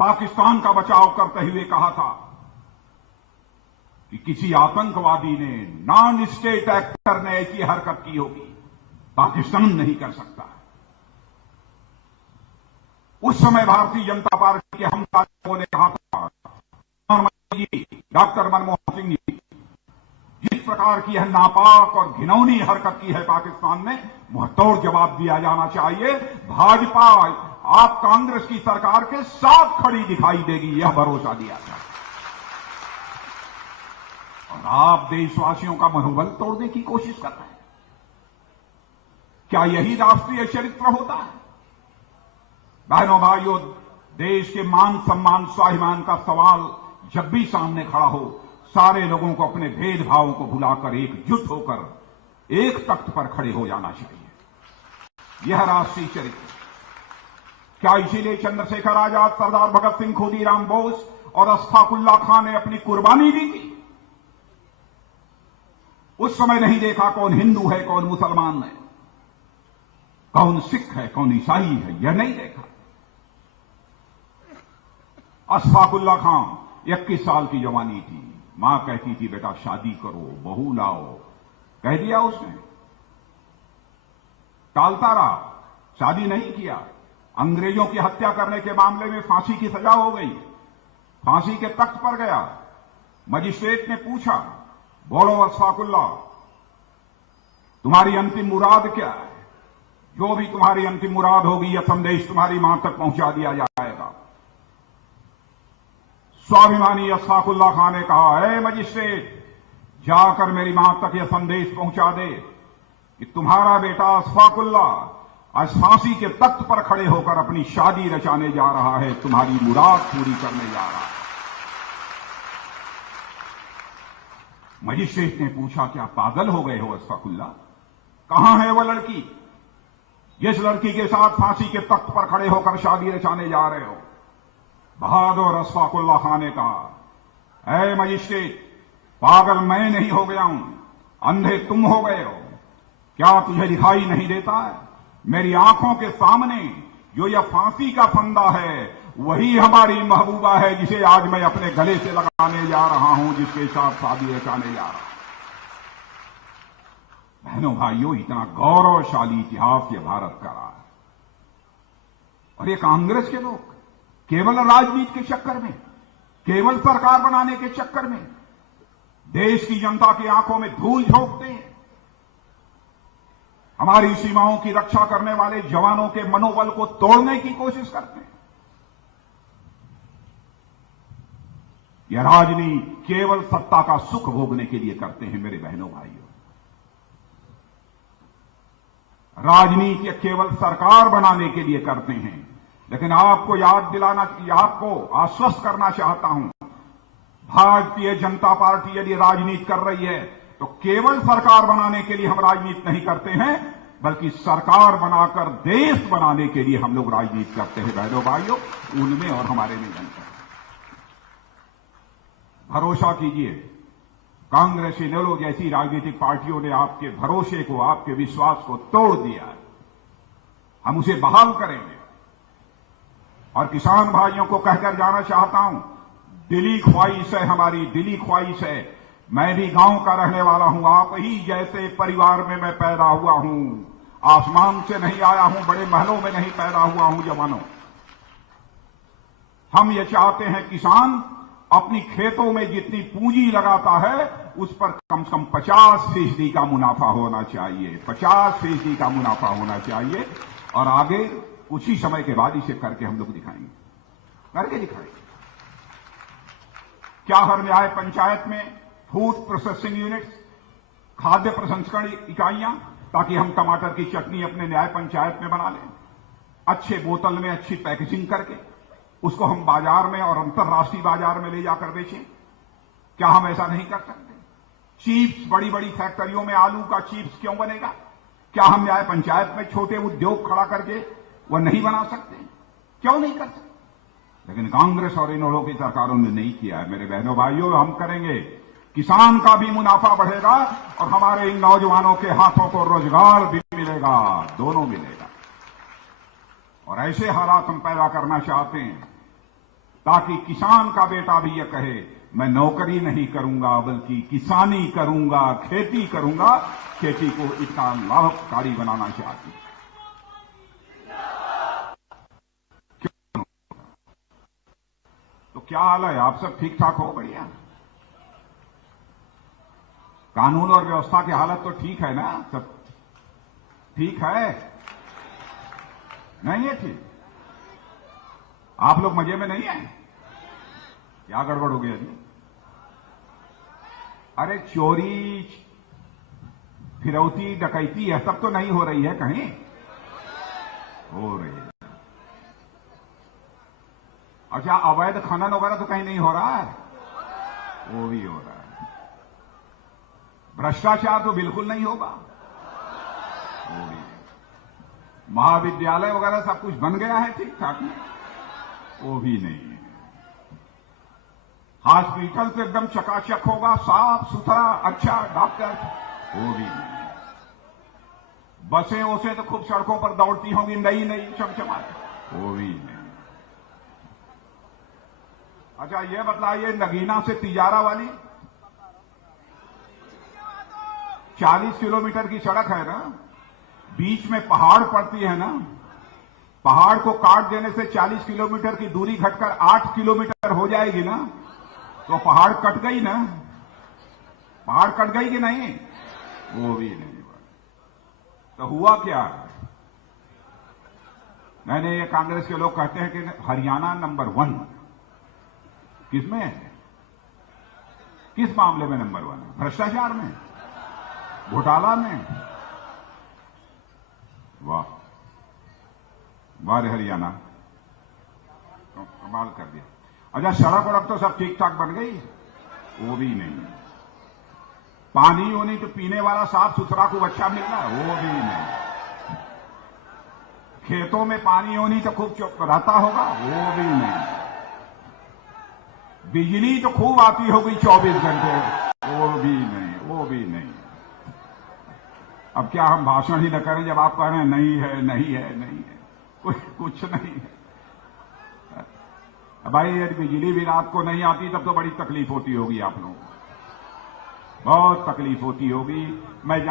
पाकिस्तान का बचाव करते हुए कहा था कि किसी आतंकवादी ने, नॉन स्टेट एक्टर ने ऐसी हरकत की होगी, पाकिस्तान नहीं कर सकता। उस समय भारतीय जनता पार्टी के हम साथियों ने कहा था, डॉक्टर मनमोहन सिंह जी, जिस प्रकार की यह नापाक और घिनौनी हरकत की है पाकिस्तान में, मुंहतोड़ जवाब दिया जाना चाहिए। भाजपा आप कांग्रेस की सरकार के साथ खड़ी दिखाई देगी, यह भरोसा दिया था। और आप देशवासियों का मनोबल तोड़ने की कोशिश कर रहे हैं। क्या यही राष्ट्रीय चरित्र होता है? बहनों भाइयों, देश के मान सम्मान स्वाभिमान का सवाल जब भी सामने खड़ा हो, सारे लोगों को अपने भेदभावों को भुलाकर एकजुट होकर एक तख्त पर खड़े हो जाना चाहिए। यह राष्ट्रीय चरित्र। क्या इसीलिए चंद्रशेखर आजाद, सरदार भगत सिंह, खुदीराम बोस और अशफाकुल्लाह खान ने अपनी कुर्बानी दी थी? उस समय नहीं देखा कौन हिंदू है कौन मुसलमान है, कौन सिख है कौन ईसाई है यह नहीं देखा। अशफाकुल्ला खां 21 साल की जवानी थी, मां कहती थी बेटा शादी करो, बहू लाओ, कह दिया उसने, टालता रहा, शादी नहीं किया। अंग्रेजों की हत्या करने के मामले में फांसी की सजा हो गई, फांसी के तख्त पर गया। मजिस्ट्रेट ने पूछा, बोलो अशफाकुल्ला, तुम्हारी अंतिम मुराद क्या है? जो भी तुम्हारी अंतिम मुराद होगी यह संदेश तुम्हारी मां तक पहुंचा दिया जाएगा। स्वाभिमानी अशफाकुल्ला खान ने कहा, ऐ मजिस्ट्रेट, जाकर मेरी मां तक यह संदेश पहुंचा दे कि तुम्हारा बेटा अशफाकुल्ला आज फांसी के तख्त पर खड़े होकर अपनी शादी रचाने जा रहा है, तुम्हारी मुराद पूरी करने जा रहा है। मजिस्ट्रेट ने पूछा, क्या पागल हो गए हो अशफाकुल्ला? कहां है वह लड़की जिस लड़की के साथ फांसी के तख्त पर खड़े होकर शादी रचाने जा रहे हो? बहादुर अशफाकुल्ला खान ने कहा, ऐ मजिस्ट्रेट, पागल मैं नहीं हो गया हूं, अंधे तुम हो गए हो। क्या तुझे दिखाई नहीं देता है? मेरी आंखों के सामने जो यह फांसी का फंदा है वही हमारी महबूबा है, जिसे आज मैं अपने गले से लगाने जा रहा हूं, जिसके साथ शादी रचाने जा रहा हूं। बहनों भाइयों, इतना गौरवशाली इतिहास यह भारत का रहा है। और ये कांग्रेस के लोग केवल राजनीति के चक्कर में, केवल सरकार बनाने के चक्कर में देश की जनता की आंखों में धूल झोंकते हैं। हमारी सीमाओं की रक्षा करने वाले जवानों के मनोबल को तोड़ने की कोशिश करते हैं। यह राजनीति केवल सत्ता का सुख भोगने के लिए करते हैं मेरे बहनों भाइयों। राजनीति केवल सरकार बनाने के लिए करते हैं। लेकिन आपको याद दिलाना, आपको आश्वस्त करना चाहता हूं, भारतीय जनता पार्टी यदि राजनीति कर रही है तो केवल सरकार बनाने के लिए हम राजनीति नहीं करते हैं, बल्कि सरकार बनाकर देश बनाने के लिए हम लोग राजनीति करते हैं बहनों भाइयों। उनमें और हमारे में अंतर है। भरोसा कीजिए, कांग्रेस, इनेलो जैसी राजनीतिक पार्टियों ने आपके भरोसे को, आपके विश्वास को तोड़ दिया है। हम उसे बहाल करेंगे। और किसान भाइयों को कहकर जाना चाहता हूं, दिली ख्वाहिश है, हमारी दिली ख्वाहिश है, मैं भी गांव का रहने वाला हूं, आप ही जैसे परिवार में मैं पैदा हुआ हूं, आसमान से नहीं आया हूं, बड़े महलों में नहीं पैदा हुआ हूं जवानों। हम ये चाहते हैं किसान अपनी खेतों में जितनी पूंजी लगाता है उस पर कम से कम 50% का मुनाफा होना चाहिए, 50% का मुनाफा होना चाहिए। और आगे कुछ ही समय के बाद इसे करके हम लोग दिखाएंगे, करके दिखाएंगे। क्या हर न्याय पंचायत में फूड प्रोसेसिंग यूनिट्स, खाद्य प्रसंस्करण इकाइयां, ताकि हम टमाटर की चटनी अपने न्याय पंचायत में बना लें, अच्छे बोतल में अच्छी पैकेजिंग करके उसको हम बाजार में और अंतर्राष्ट्रीय बाजार में ले जाकर बेचें? क्या हम ऐसा नहीं कर सकते? चिप्स, बड़ी बड़ी फैक्ट्रियों में आलू का चिप्स क्यों बनेगा? क्या हम न्याय पंचायत में छोटे उद्योग खड़ा करके वह नहीं बना सकते? क्यों नहीं कर सकते? लेकिन कांग्रेस और इन लोगों की सरकारों ने नहीं किया है। मेरे बहनों भाइयों, हम करेंगे। किसान का भी मुनाफा बढ़ेगा और हमारे इन नौजवानों के हाथों को रोजगार भी मिलेगा, दोनों मिलेगा। और ऐसे हालात हम पैदा करना चाहते हैं ताकि किसान का बेटा भी यह कहे, मैं नौकरी नहीं करूंगा बल्कि किसानी करूंगा, खेती करूंगा। खेती को इतना लाभकारी बनाना चाहती है। तो क्या हाल है? आप सब ठीक ठाक हो? बढ़िया। कानून और व्यवस्था की हालत तो ठीक है ना? सब ठीक है? नहीं है ठीक? आप लोग मजे में नहीं आए? क्या गड़बड़ हो गया जी? अरे चोरी, फिरौती, डकैती यह सब तो नहीं हो रही है कहीं? हो रही है। अच्छा, अवैध खनन वगैरह तो कहीं नहीं हो रहा है? वो भी हो रहा है। भ्रष्टाचार तो बिल्कुल नहीं होगा, वो भी। महाविद्यालय वगैरह सब कुछ बन गया है ठीक ठाक में? वो भी नहीं है। हॉस्पिटल तो एकदम चकाचक होगा, साफ सुथरा, अच्छा डॉक्टर, वो भी नहीं। बसें वसें तो खूब सड़कों पर दौड़ती होंगी, नई नई चमचमाती, वो भी नहीं। अच्छा ये बतलाइए, नगीना से तिजारा वाली 40 किलोमीटर की सड़क है ना, बीच में पहाड़ पड़ती है ना, पहाड़ को काट देने से 40 किलोमीटर की दूरी घटकर 8 किलोमीटर हो जाएगी ना, तो पहाड़ कट गई ना, पहाड़ कट गई कि नहीं? वो भी नहीं। तो हुआ क्या? मैंने ये कांग्रेस के लोग कहते हैं कि हरियाणा नंबर 1 किसमें है? किस मामले में नंबर 1 है? भ्रष्टाचार में, घोटाला में। वाह वाह रे हरियाणा, तो कमाल कर दिया। अच्छा सड़क वड़क तो सब ठीक ठाक बन गई, वो भी नहीं। पानी होनी तो पीने वाला साफ सुथरा खूब अच्छा मिल रहा है, वो भी नहीं। खेतों में पानी होनी तो खूब चुप रहता होगा, वो भी नहीं। बिजली तो खूब आती होगी 24 घंटे, वो भी नहीं, वो भी नहीं। अब क्या हम भाषण ही न करें जब आप कह रहे हैं नहीं है नहीं है नहीं है, कुछ नहीं है। भाई यदि बिजली भी रात को नहीं आती तब तो बड़ी तकलीफ होती होगी आप लोगों को, बहुत तकलीफ होती होगी। मैं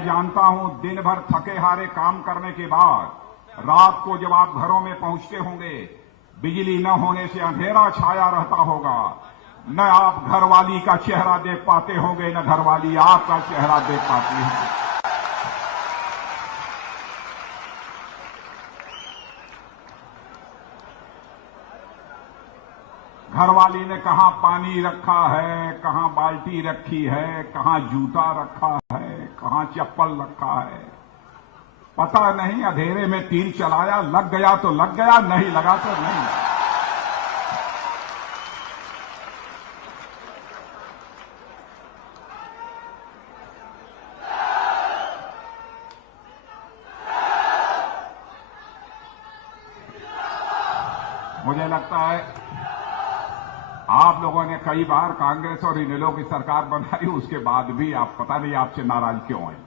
जानता हूं दिन भर थके हारे काम करने के बाद रात को जब आप घरों में पहुंचते होंगे, बिजली न होने से अंधेरा छाया रहता होगा, न आप घरवाली का चेहरा देख पाते होंगे, न घरवाली आपका चेहरा देख पाती है। घरवाली ने कहां पानी रखा है, कहां बाल्टी रखी है, कहां जूता रखा है, कहां चप्पल रखा है, पता नहीं। अंधेरे में तीर चलाया, लग गया तो लग गया, नहीं लगा तो नहीं लगा। मुझे लगता है आप लोगों ने कई बार कांग्रेस और इनेलो की सरकार बनाई, उसके बाद भी आप पता नहीं आपसे नाराज क्यों हैं।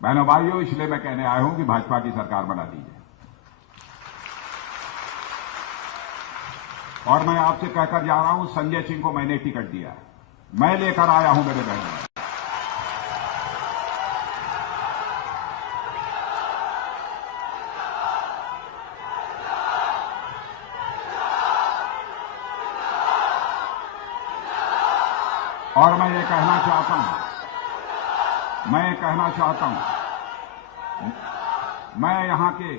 बहनों भाइयों, इसलिए मैं कहने आया हूं कि भाजपा की सरकार बना दीजिए। और मैं आपसे कहकर जा रहा हूं, संजय सिंह को मैंने टिकट दिया है, मैं लेकर आया हूं मेरे बहनों। और मैं ये कहना चाहता हूं, मैं यहां के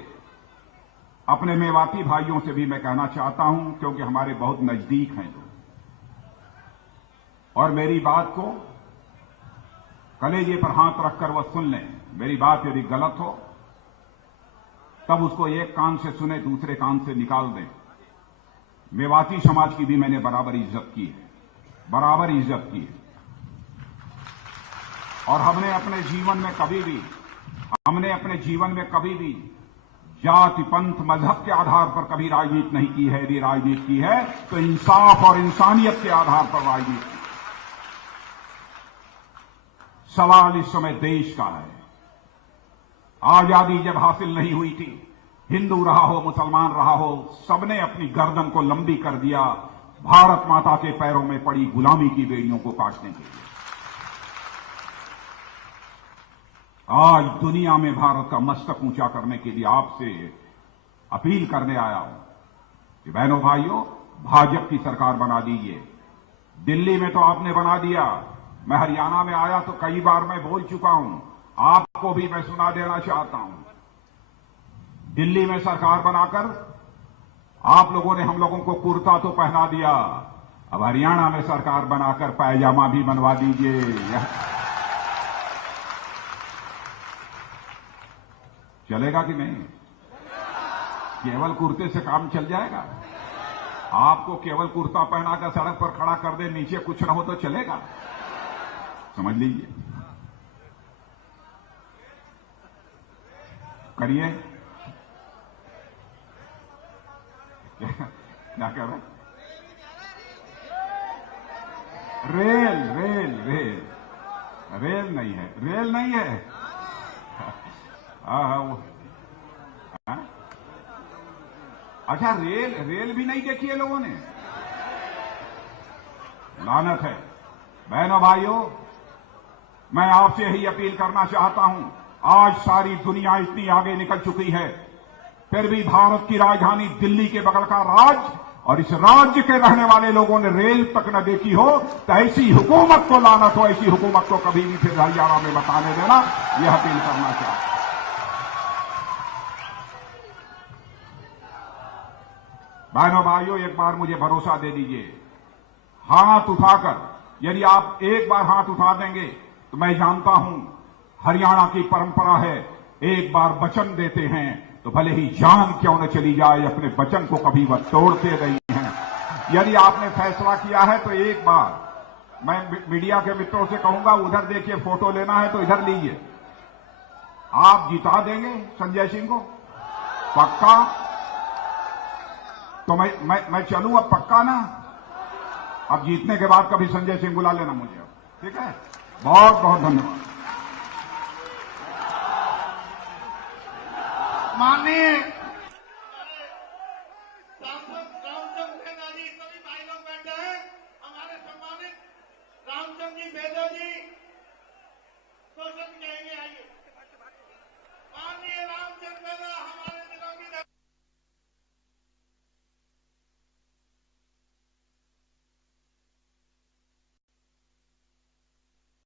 अपने मेवाती भाइयों से भी मैं कहना चाहता हूं, क्योंकि हमारे बहुत नजदीक हैं लोग, और मेरी बात को कलेजे पर हाथ रखकर वह सुन लें। मेरी बात यदि गलत हो तब उसको एक कान से सुने, दूसरे कान से निकाल दें। मेवाती समाज की भी मैंने बराबर इज्जत की है, बराबर इज्जत की है। और हमने अपने जीवन में कभी भी जाति पंथ मजहब के आधार पर कभी राजनीति नहीं की है। यदि राजनीति की है तो इंसाफ और इंसानियत के आधार पर राजनीति की। सवाल इस समय देश का है। आजादी जब हासिल नहीं हुई थी, हिंदू रहा हो मुसलमान रहा हो, सबने अपनी गर्दन को लंबी कर दिया भारत माता के पैरों में पड़ी गुलामी की बेड़ियों को काटने के लिए। आज दुनिया में भारत का मस्तक ऊंचा करने के लिए आपसे अपील करने आया हूं कि बहनों भाइयों, भाजपा की सरकार बना दीजिए। दिल्ली में तो आपने बना दिया, मैं हरियाणा में आया तो कई बार मैं बोल चुका हूं, आपको भी मैं सुना देना चाहता हूं। दिल्ली में सरकार बनाकर आप लोगों ने हम लोगों को कुर्ता तो पहना दिया, अब हरियाणा में सरकार बनाकर पायजामा भी बनवा दीजिए। चलेगा कि नहीं? केवल कुर्ते से काम चल जाएगा? आपको केवल कुर्ता पहनाकर सड़क पर खड़ा कर दे, नीचे कुछ न हो तो चलेगा? समझ लीजिए, करिए। क्या कर रहे? रेल रेल रेल रेल नहीं है, रेल नहीं है। हाँ, अच्छा, रेल भी नहीं देखी है लोगों ने। लानत है। बहनों भाइयों, मैं आपसे यही अपील करना चाहता हूं, आज सारी दुनिया इतनी आगे निकल चुकी है, फिर भी भारत की राजधानी दिल्ली के बगल का राज्य और इस राज्य के रहने वाले लोगों ने रेल तक न देखी हो, तो ऐसी हुकूमत को लानत हो, ऐसी हुकूमत को कभी भी फिर हरियाणा में बताने देना, यह अपील करना चाहता हूं। बहनों भाइयों, एक बार मुझे भरोसा दे दीजिए, हाथ उठाकर, यदि आप एक बार हाथ उठा देंगे तो मैं जानता हूं हरियाणा की परंपरा है, एक बार वचन देते हैं तो भले ही जान क्यों न चली जाए, अपने वचन को कभी वह तोड़ते नहीं हैं। यदि आपने फैसला किया है तो एक बार, मैं मीडिया के मित्रों से कहूंगा, उधर देखिए, फोटो लेना है तो इधर लीजिए। आप जिता देंगे संजय सिंह को पक्का? तो मैं चलूं अब पक्का ना? अब जीतने के बाद कभी संजय सिंह बुला लेना मुझे, ठीक है? बहुत बहुत धन्यवाद।